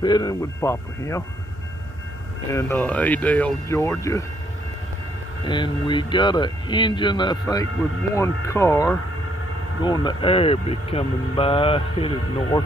Pitting with Papa here in Adel, Georgia. And we got an engine, I think, with one car going to Arabic coming by, headed north.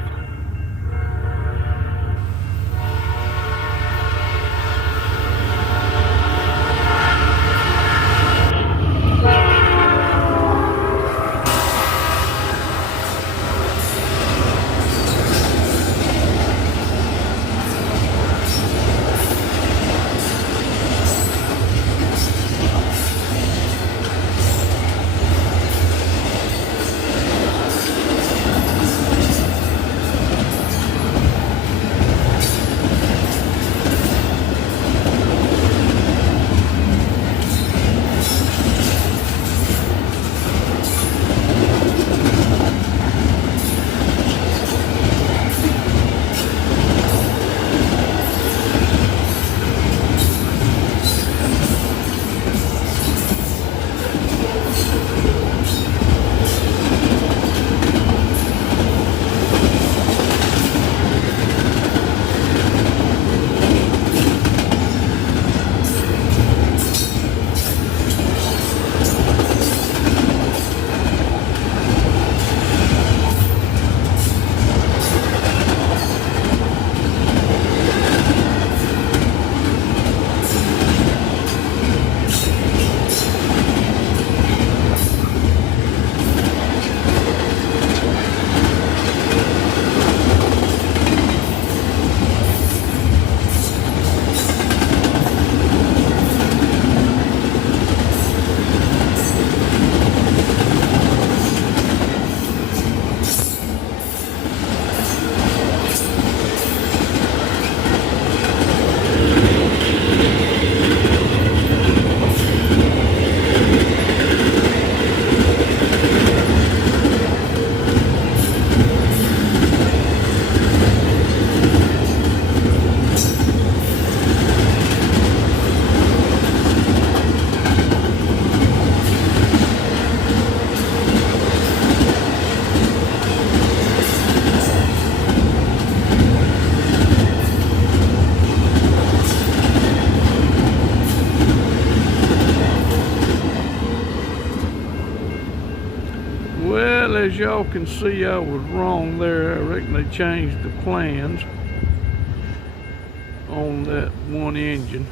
Well, as y'all can see, I was wrong there. I reckon they changed the plans on that one engine.